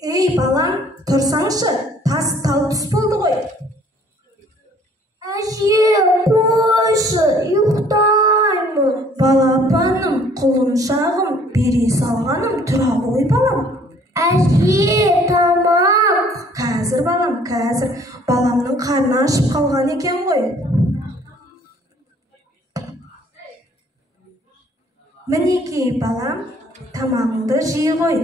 Ey балам, тұрсаңшы, тас тал түс болды ғой. Әже, қойшы, ұйықтаймын. Балапаным, құлыншағым, бере салғаным, тұра ғой балам. Әже, тамақ. Қазір балам, қазір. Баламның қарны ашып қалған екен ғой. Мінекей балам, тамағыңды жей ғой.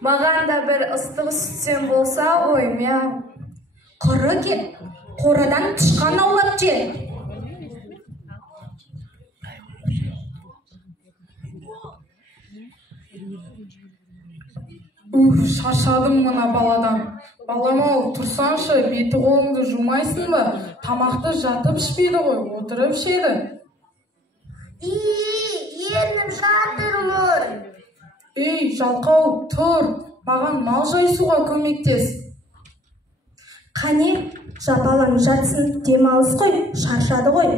Маған да бір ыстық сүттен болса ғой, мяу. Құры кет, қорадан тышқан аулап жел. Шаршадым мына баладан. Балам-ау, тұрсаңшы, беті қолыңды жумайсың ба? Тамақты жатып ішпейді ғой, отырып ішеді. Еніп жатырмын. Ей, жалқау, тұр, маған мал жайсуға көмектес. Қане, балам жатсын, демалыс қой, шаршады ғой.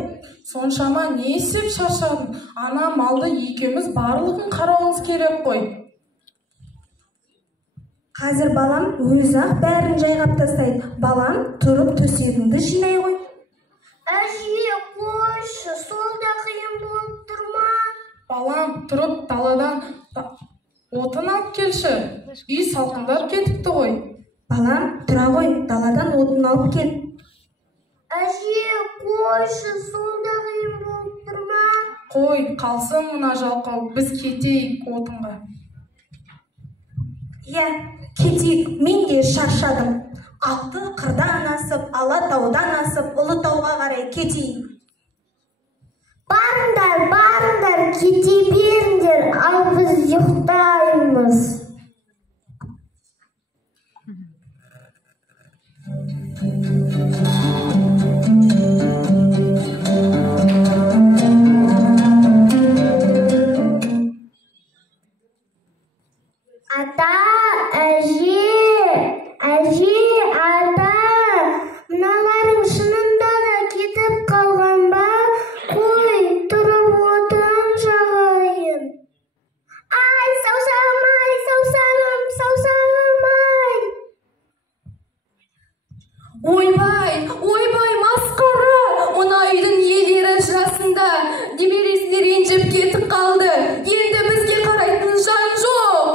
Соншама не істеп шаршадың? Ана малды екеуміз барлығын қарауымыз керек қой. Қазір балам өзі-ақ бәрін жайғап тастайды. Балам, тұрып төсегіңді жинай ғой. Әже, қойшы, сол да қиын болып тұрма. Балам, тұрып даладан отын алып келші. Үй салқындап кетіпті ғой. Балам, тұра ғой, даладан отын алып кел. Әже, қойшы, сол да қиын болып тұрма. Қой, қалсын мына жалқау, біз кетейік отынға. Иә, кетейік, мен де шаршадым. Алты қырдан асып, Алатаудан асып, Ұлытауға қарай кетейік. Барыңдар, кете беріңдер, ал біз ұйықтаймыз. Ата, әже, ата, мыналарың шынында да кетіп қалған ба? Қой, тұрып отын жағайын. Ай, саусағым, ай. Ойбай, масқара! Мына үйдің иелері жасында, немересіне ренжіп кетіп қалды. Енді бізге қарайтын жан жоқ.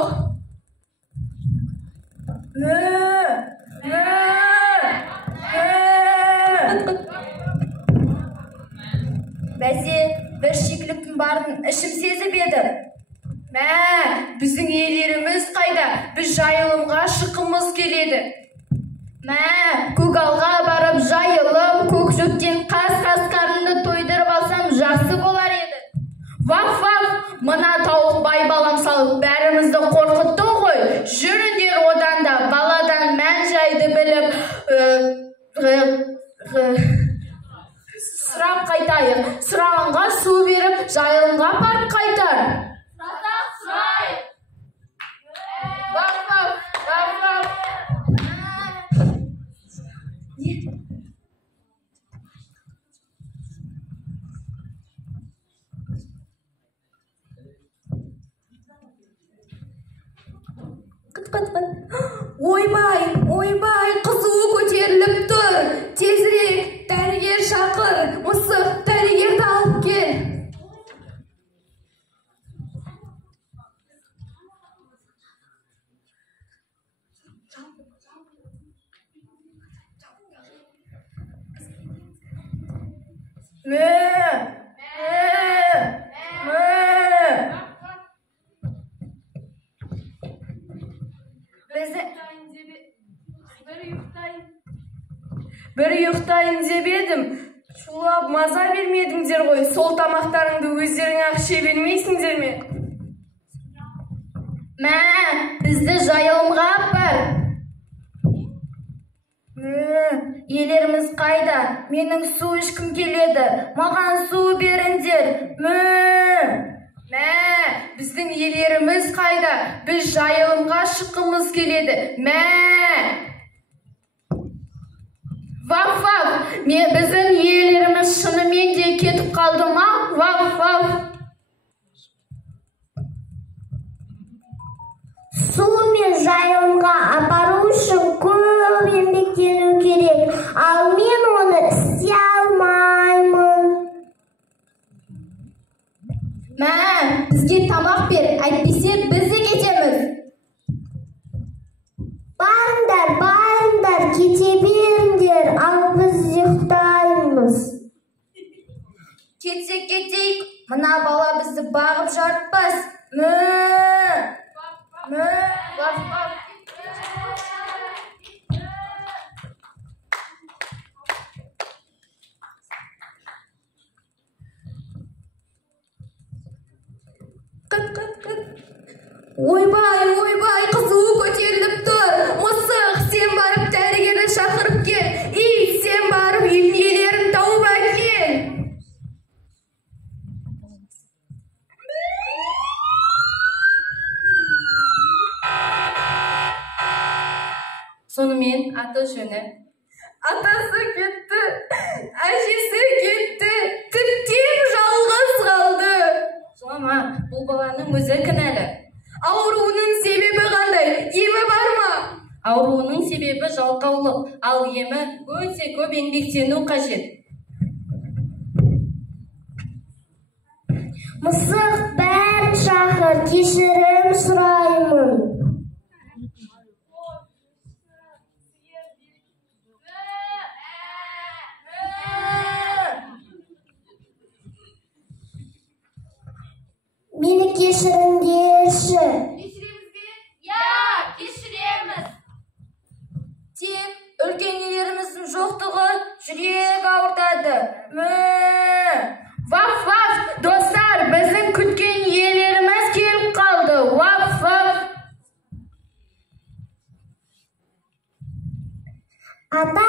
Бәсе, бір шикіліктің барын ішім сезіп еді. Біздің иелеріміз қайда? Біз жайылымға шыққымыз келеді. Көгалға барып жайылым, көкшөптен қас-қас қарынды тойдырып алсам жақсы болар еді. Ваф, мына тауық бай балам салып бәрімізді қорқытты ғой. Жүріңдер одан да баладан мән жайды біліп сұрап қайтайық. Сұрағанға су беріп, жайылымға апарып қайтар. Ойбай, қызуы көтеріліп тұр. Тезірек дәрігер шақыр. Мысық, дәрігерді алып кел. Бір ұйықтайын деп едім. Шулап маза бермедіңдер ғой. Сол тамақтарыңды өздерің ақше бермейсіңдер ме? Бізді жайылымға апар. Елеріміз қайда? Менің су ішкім келеді. Маған су беріңдер. Біздің елеріміз қайда? Біз жайылымға шыққымыз келеді. Vaf vaf, біздің иелеріміз шынымен де кетіп қалды ма? Ваф ваф. Су мен жайылымға апару үшін көп еңбектену керек, ал мен оны істей алмаймын. Мә, бізге тамақ бер, әйтпесе біз де кетеміз. Барыңдар, кете беріңдер, ал біз ұйықтаймыз. Кетейік, мына бала бізді бағып жартпас. Мә, ваф ваф. Ойбай, қызуы көтеріліп тұр. Мысық, сен барып дәрігерді шақырып кел. Сен барып иелерін тауып әкел. Сонымен аты жөні. Атасы кетті, әжесі кетті, тіптен жалғыз қалды. Жылама, бұл баланың өзі кінәлі. Ауруының себебі қандай? Емі бар ма? Ауруының себебі жалқаулық, ал емі өте көп еңбектену қажет. Мысық, бәрін шақыр, кешірім сұраймын. Meni kechiringlerchi. Kechirimizmi? Ya, kechiryapmiz. Tep, ulkanlarimizning yo'qligi yurak og'ritadi. Vaf vaf, do'stlar, bizning kutgan yelerimiz kelib qoldi. Vaf vaf. Ata,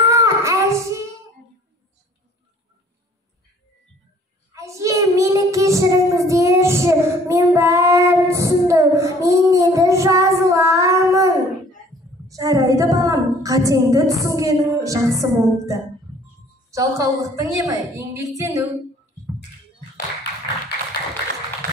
Әже, meni kechiringizlerchi. Men bari tushundim. Men endi yozilamын. Жарайды балам, қатеңді түсінгенің жақсы болыпты. Жалқаулықтың емі еңбектену.